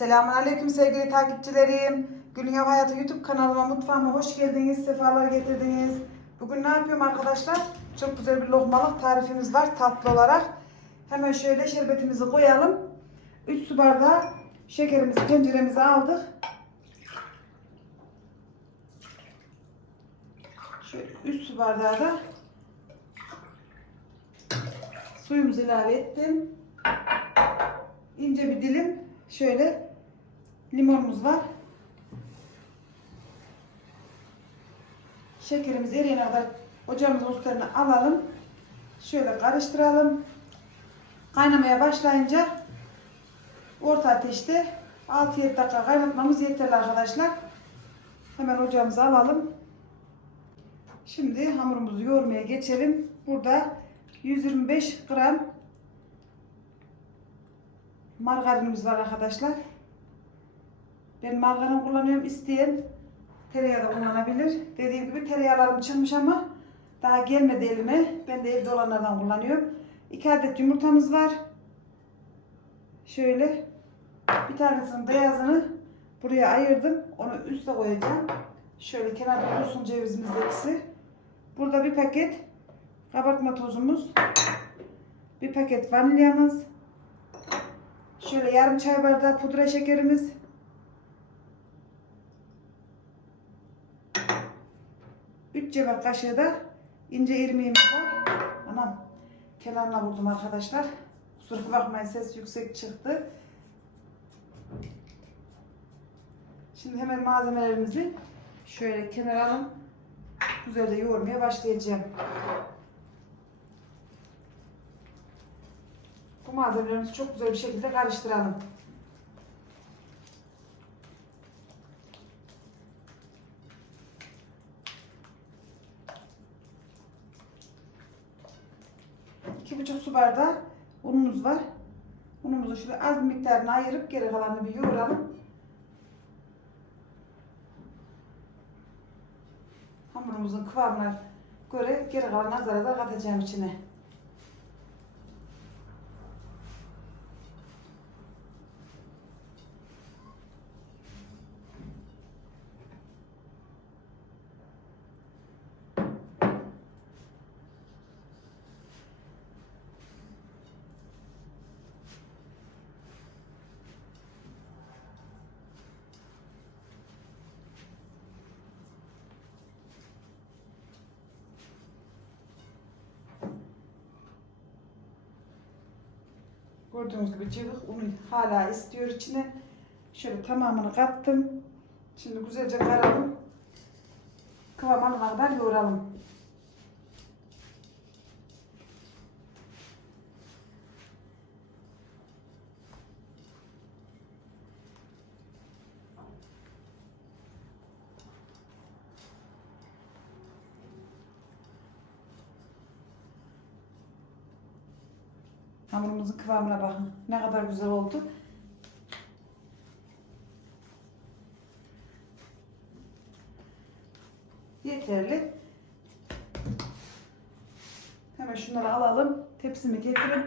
Selamünaleyküm sevgili takipçilerim. Gülün Ev Hayatı YouTube kanalıma, mutfağıma hoş geldiniz, sefalar getirdiniz. Bugün ne yapıyorum arkadaşlar? Çok güzel bir lokmalık tarifimiz var tatlı olarak. Hemen şöyle şerbetimizi koyalım. 3 su bardağı şekerimizi tenceremize aldık. Şöyle 3 su bardağı da suyumuzu ilave ettim. İnce bir dilim şöyle limonumuz var. Şekerimizi eriyene kadar ocağımızın üstlerine alalım. Şöyle karıştıralım. Kaynamaya başlayınca orta ateşte 6-7 dakika kaynatmamız yeterli arkadaşlar. Hemen ocağımıza alalım. Şimdi hamurumuzu yoğurmaya geçelim. Burada 125 gram margarinimiz var arkadaşlar. Ben margarin kullanıyorum. İsteyen tereyağı da kullanabilir. Dediğim gibi tereyağlarım çıkmış ama daha gelmedi elime. Ben de evde olanlardan kullanıyorum. 2 adet yumurtamız var. Şöyle bir tanesinin beyazını buraya ayırdım. Onu üste koyacağım. Şöyle kenarda dursun cevizimizdekisi. Burada bir paket kabartma tozumuz. Bir paket vanilyamız. Şöyle yarım çay bardağı pudra şekerimiz. Üç yemek kaşığı da ince irmiğimiz var. Anam kenarına vurdum arkadaşlar. Kusura bakmayın ses yüksek çıktı. Şimdi hemen malzemelerimizi şöyle kenara alalım. Güzelce yoğurmaya başlayacağım. Bu malzemelerimizi çok güzel bir şekilde karıştıralım. İki buçuk su bardağı unumuz var. Unumuzu şöyle az bir miktarını ayırıp geri kalanını bir yoğuralım. Hamurumuzun kıvamına göre geri kalan azar azar katacağım içine. Gördüğünüz gibi cıvık unu hala istiyor içine. Şöyle tamamını kattım. Şimdi güzelce karalım. Kıvam alana kadar yoğuralım. Hamurumuzun kıvamına bakın. Ne kadar güzel oldu. Yeterli. Hemen şunları alalım. Tepsimi getirin.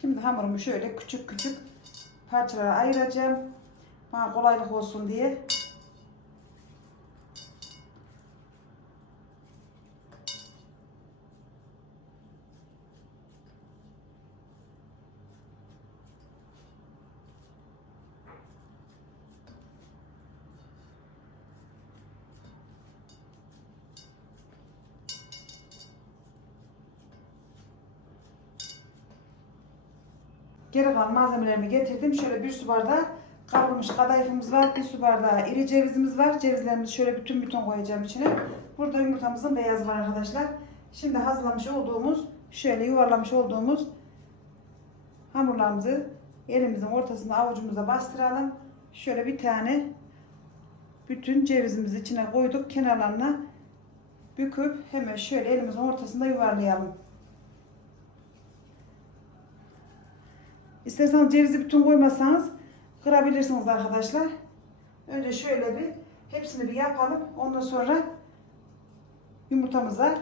Şimdi hamurumu şöyle küçük küçük parçalara ayıracağım. Bana kolaylık olsun diye. Geri kalan malzemelerimi getirdim. Şöyle bir su bardağı kavrulmuş kadayıfımız var. Bir su bardağı iri cevizimiz var. Cevizlerimizi şöyle bütün bütün koyacağım içine. Burada yumurtamızın beyazı var arkadaşlar. Şimdi hazırlamış olduğumuz, şöyle yuvarlamış olduğumuz hamurlarımızı elimizin ortasında avucumuza bastıralım. Şöyle bir tane bütün cevizimizi içine koyduk. Kenarlarına büküp hemen şöyle elimizin ortasında yuvarlayalım. İsterseniz cevizi bütün koymasanız kırabilirsiniz arkadaşlar. Önce şöyle bir hepsini bir yapalım. Ondan sonra yumurtamıza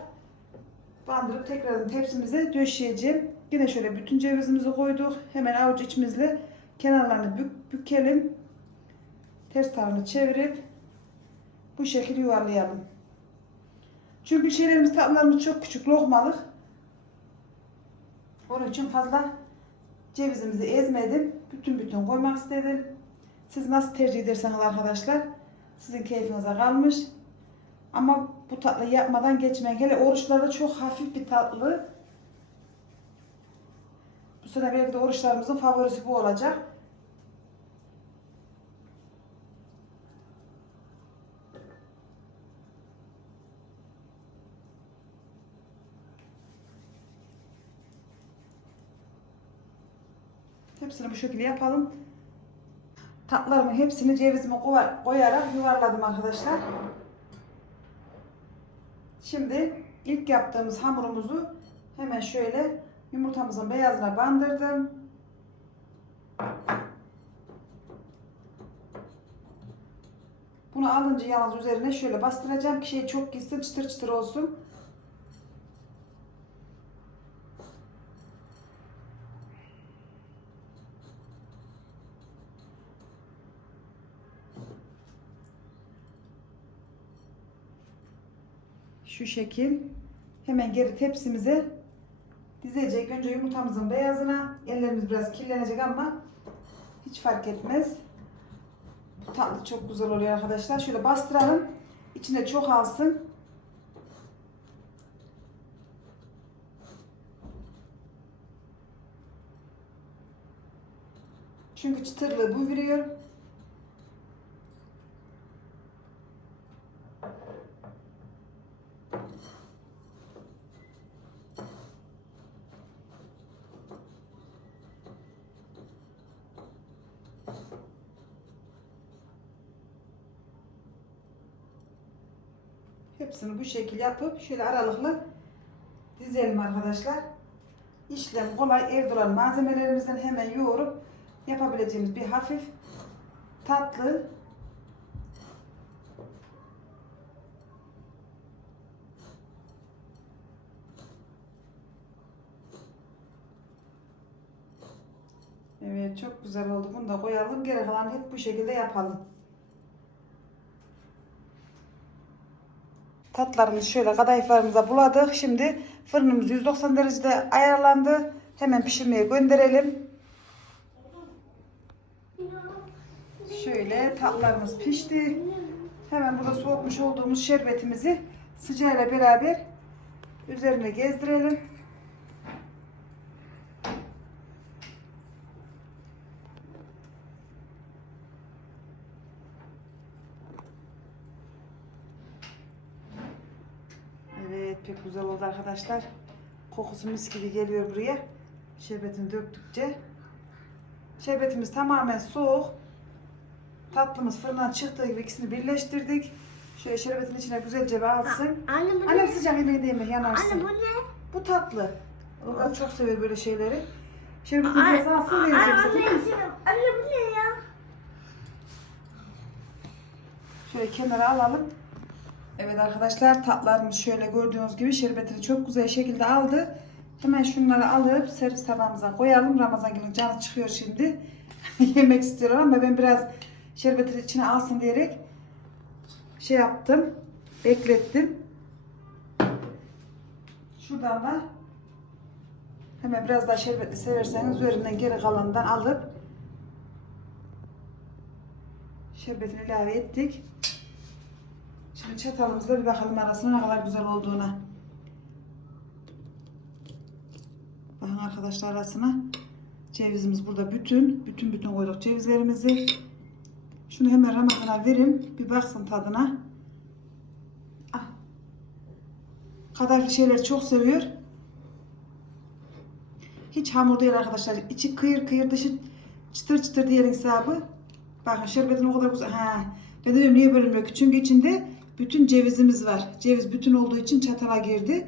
bandırıp tekrardan tepsimize döşeyeceğim. Yine şöyle bütün cevizimizi koyduk. Hemen avuç içimizle kenarlarını bük, bükelim. Ters tarafını çevirip bu şekilde yuvarlayalım. Çünkü şeylerimiz tatlılarımız çok küçük lokmalık. Onun için fazla cevizimizi ezmedim. Bütün bütün koymak istedim. Siz nasıl tercih ederseniz arkadaşlar sizin keyfinize kalmış. Ama bu tatlıyı yapmadan geçmeyin. Hele oruçlarda çok hafif bir tatlı. Bu sene belki de oruçlarımızın favorisi bu olacak. Hepsini bu şekilde yapalım. Tatlarımın hepsini cevizime koy- koyarak yuvarladım arkadaşlar. Şimdi ilk yaptığımız hamurumuzu hemen şöyle yumurtamızın beyazına bandırdım. Bunu alınca yalnız üzerine şöyle bastıracağım ki şey çok gitsin çıtır çıtır olsun. Şu şekil. Hemen geri tepsimize dizecek. Önce yumurtamızın beyazına. Ellerimiz biraz kirlenecek ama hiç fark etmez. Bu tatlı çok güzel oluyor arkadaşlar. Şöyle bastıralım. İçine çok alsın. Çünkü çıtırlığı bu veriyor. Hepsini bu şekil yapıp şöyle aralıklı dizelim arkadaşlar. İşlem kolay evde olan malzemelerimizden hemen yoğurup yapabileceğimiz bir hafif tatlı Evet çok güzel oldu. Bunu da koyalım. Geri kalan hep bu şekilde yapalım. Tatlarımızı şöyle kadayıflarımıza buladık. Şimdi fırınımız 190 derecede ayarlandı. Hemen pişirmeye gönderelim. Şöyle tatlarımız pişti. Hemen burada soğutmuş olduğumuz şerbetimizi sıcağıyla beraber üzerine gezdirelim. Evet pek güzel oldu arkadaşlar. Kokusu mis gibi geliyor buraya. Şerbetini döktükçe. Şerbetimiz tamamen soğuk. Tatlımız fırından çıktığı gibi ikisini birleştirdik. Şöyle şerbetin içine güzelce bir alsın. Anne bu Annem ne? sıcak yemeği de yeme yanarsın. Anne bu ne? Bu tatlı. O da çok sever böyle şeyleri. Şerbetin Anne, biraz alsın anne, vereceğim anne, anne bu ne ya? Şöyle kenara alalım. Evet arkadaşlar tatlarımız şöyle gördüğünüz gibi şerbetini çok güzel şekilde aldı. Hemen şunları alıp servis tabağımıza koyalım. Ramazan günü canı çıkıyor şimdi. Yemek istiyor ama ben biraz şerbetin içine alsın diyerek şey yaptım. Beklettim. Şuradan da hemen biraz daha şerbetli severseniz üzerinden geri kalanından alıp şerbetini ilave ettik. Şimdi çatalımızla bir bakalım arasına ne kadar güzel olduğuna. Bakın arkadaşlar arasına cevizimiz burada bütün. Bütün bütün koyduk cevizlerimizi. Şunu hemen Ramazan'a verin. Bir baksın tadına. Ah. Kadayıflı şeyleri çok seviyor. Hiç hamur değil arkadaşlar. İçi kıyır kıyır dışı çıtır çıtır diğer hesabı. Bakın şerbetin o kadar güzel. Ha. Ben de niye bölünmüyor ki? Çünkü içinde bütün cevizimiz var. Ceviz bütün olduğu için çatala girdi.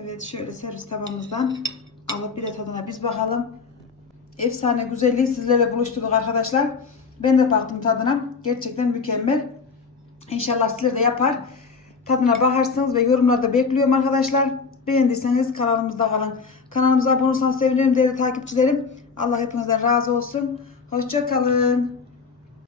Evet şöyle servis tabağımızdan alıp bir de tadına biz bakalım. Efsane güzelliği sizlerle buluşturduk arkadaşlar. Ben de baktım tadına. Gerçekten mükemmel. İnşallah sizler de yapar. Tadına bakarsınız ve yorumlarda bekliyorum arkadaşlar. Beğendiyseniz kanalımızda kalın. Kanalımıza abone olursanız sevinirim değerli takipçilerim. Allah hepinizden razı olsun. Hoşça kalın.